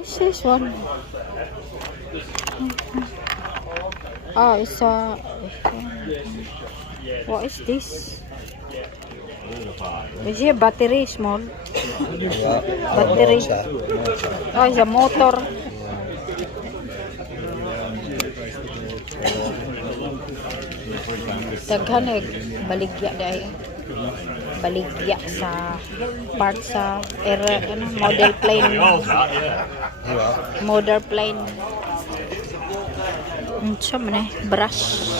Is this one? Oh, it's a. What is this? Is it a battery small? Yeah. Battery. Oh, it's a motor. Daghan baligya dahil. Baligya sa part sa model plane. Model plane. Siya man brush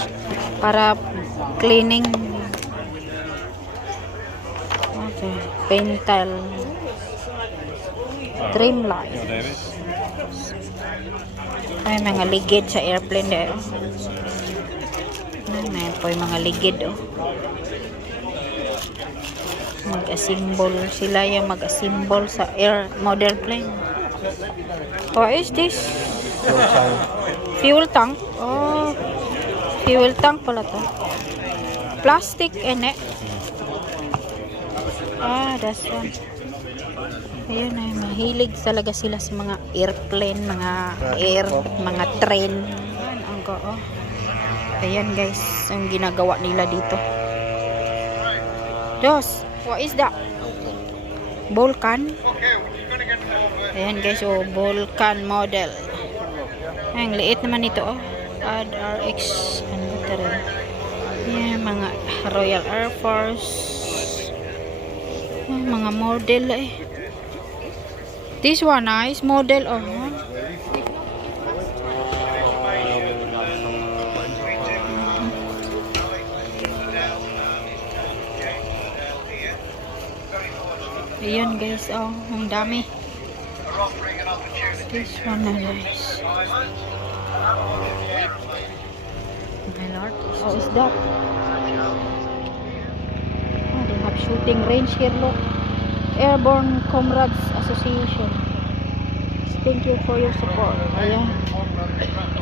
para cleaning. Okay, pentel, trim light. Ay, mga ligid sa airplane dahil. May po yung mga ligid mag-assemble sila yung mag-assemble sa air model plane. What is this? Fuel tank. Oh, fuel tank pala to. Plastic in it. Ah, that's one. Ayun ay mahilig talaga sila sa mga airplane, mga mga train. Ayan guys, ang ginagawa nila dito. Dos, what is that? Vulcan? Ayan guys, oh, Vulcan model. Ang liit naman ito, oh. Add RX, ano ito rin? Ayan, mga Royal Air Force. Ayan, mga model eh. This one, nice model, oh. Ayan guys, oh, ang dami. This one na nice. My lord, oh, is that? Oh, they have shooting range here, look. Airborne Comrades Association. Thank you for your support. Ayan.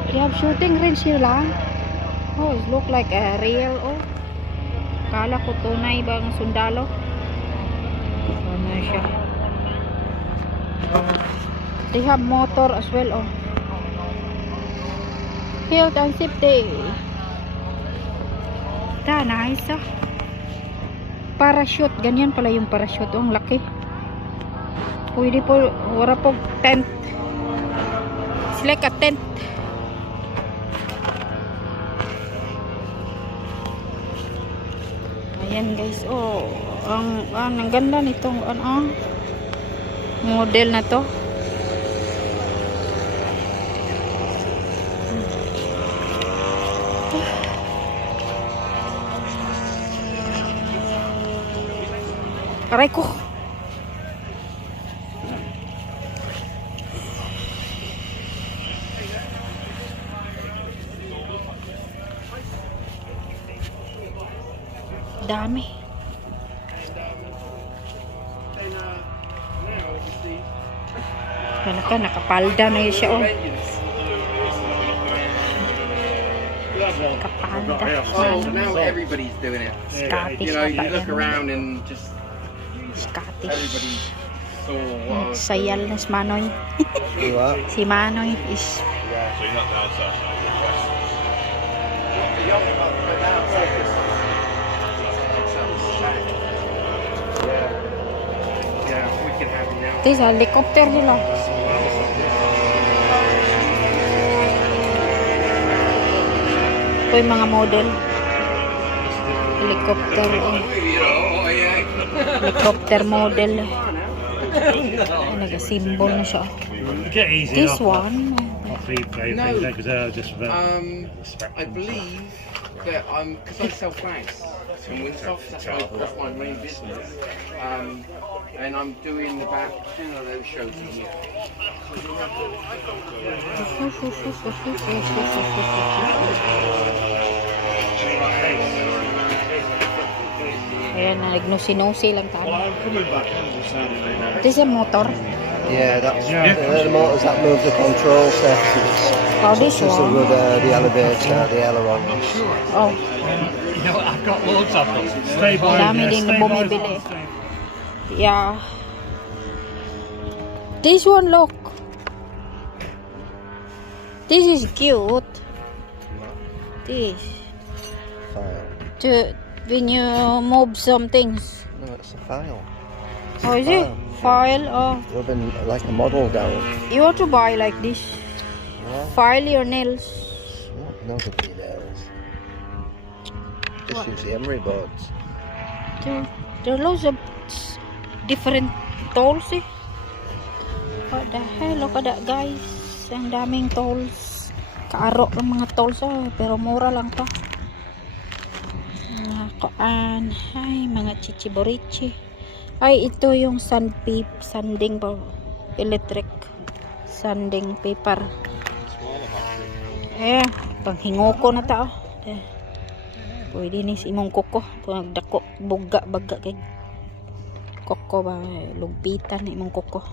They have shooting range here lang. Oh, it look like a real, oh. Kala ko tunay bang sundalo. Ano siya? They have motor as well, oh. Health and safety. Ta, nice, ah. Parachute, ganyan pala yung parachute, oh, ang laki. Pwede po, wala po tent. It's like a tent. Ayan guys, oh, ang ganda nitong model na to. Aray ko. Dami. Kalaka, nakapalda na yun siya, oh. Nakapalda. Now everybody's doing it. Scottish. You know, you look around and just Scottish. everybody's so Sayal na si Manoy. Si Manoy is... Ito sa helicopter nila. Ito yung mga model. Helicopter. Helicopter model. Nag-symbol na siya. This one. I believe that because I sell flags in Winsoft, that's my main business. And I'm doing about 10 of those shows a year. Ayan, nagnusi-nusi lang tayo. Ito yung motor. Yeah, that's the motors that move the control surfaces. Oh, this Just the one. rudder, the elevator, the ailerons. Oh, You know, I've got loads of them. Stay by dami din na bumibili. Yeah. This one, look. This is cute. This. File. When you move some things. No, it's a file. Oh, is it? File. Oh. Rubbing like a model down. You want to buy like this. What? File your nails. No, nobody knows. Just use the emery boards. There are loads of different tools eh. What the hell? Look at that guys. Ang daming tools. Kaaro ng mga tools pero mura lang to. Mga koan. Ay, mga chichiborichi. Ay, ito yung sanding pa. Electric. Sanding paper. Eh, panghingoko na ta. Pwede ni si imong koko. Pagdako, buga, baga kay koko ba. Lugpitan ni imong koko.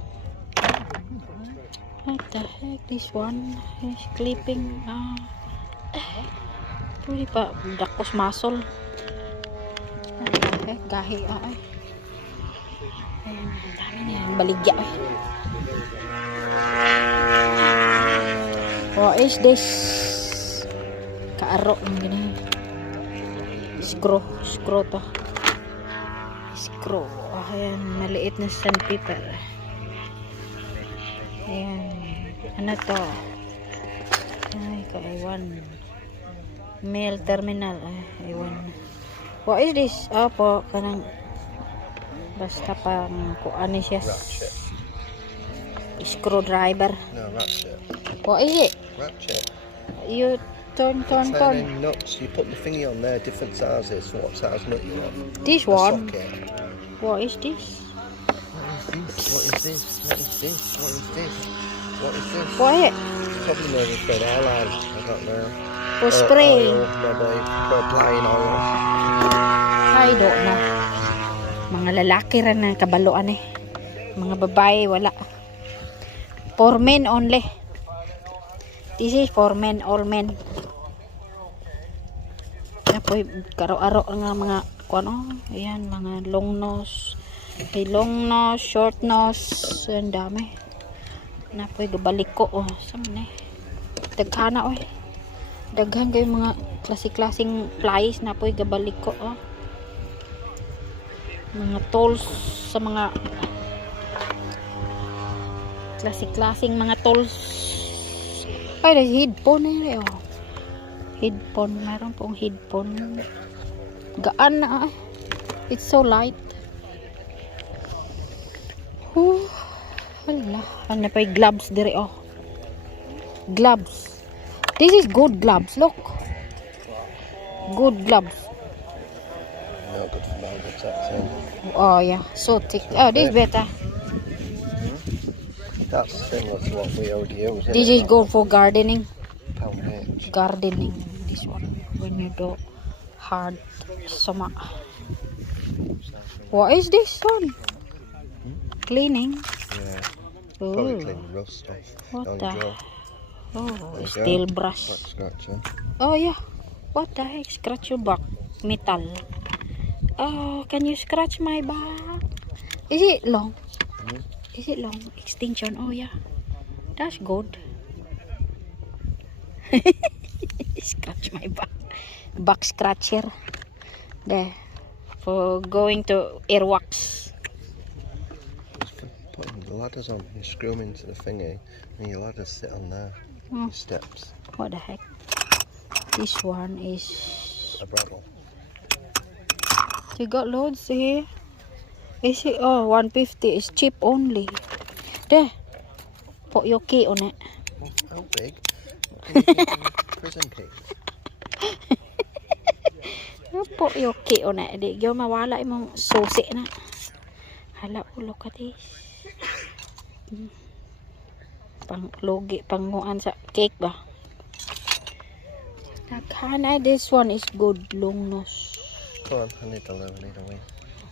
What the heck? This one is clipping. Pwede pa dakos muscle. What the heck? Gahi ay. Dami niya. Baligya ay. What is this? Kaaro ng ganyan. Screw to. Screw. Ayan, maliit na sandpaper. Ayan. Ano to? Ay, kaiwan. Mail terminal. Ay, iwan. What is this? Opo, kanang basta pang kuan siya. Screwdriver. No, ratchet. What is it? Ratchet. You turn. Turning nuts. You put the thingy on there, different sizes for what size nut you want. This A one. socket. What is this? What is this? What is this? What is this? What is this? What is it? Probably maybe for an airline. I don't know. For spray. Oil, maybe for applying oil. I don't know. Mga lalaki rin na kabaluan eh. Mga babae wala. For men only. This is for men, all men. Apoy karo-aro nga mga kuno. Ayan, mga long nose. May long nose, short nose, ang dami. Napoy gabalik ko oh. Saan eh? Daghana oy. Daghan kayo mga klase-klaseng plies napoy gabalik ko oh. Mga tools sa mga klase-klaseng mga tools. Ay, there's headphone eh. Oh. Headphone. Meron pong headphone. Gaan na. It's so light. Hala. Ano pa yung gloves dire oh. Gloves. This is good gloves. Look. Good gloves. No good for my protection. Oh yeah. So thick. Oh, this is better. That's the thing, that's what we already use. This is good for gardening. Pound each. Gardening. This one. When you do hard sama. What is this one? Cleaning. Yeah. Oh. Probably clean rust off. What on the? your jaw. Oh, There you steel go. brush. Back scratcher. Oh yeah. What the heck? Scratch your back. Metal. Oh, can you scratch my back? Is it long? Is it long? Extension. Oh yeah. That's good. Scratch my back. Back scratcher. There. For going to earwax. Putting the ladders on, you screw them into the thingy, and your ladders sit on there. Oh. Steps. What the heck? This one is... A brabble. You got loads here. Is it? Oh, 150. It's cheap only. There. Put your key on it. How big? What can you think of prison key? Put your key on it. Di gyo mawala imong susi na. Hala, look at this. Pang logi, panguan sa cake ba? Naghana, this one is good. Long nose. Go on, I need a wee.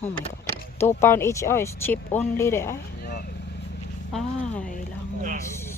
Oh my god. £2 each. Oh, it's cheap only there. Ay, lang nose.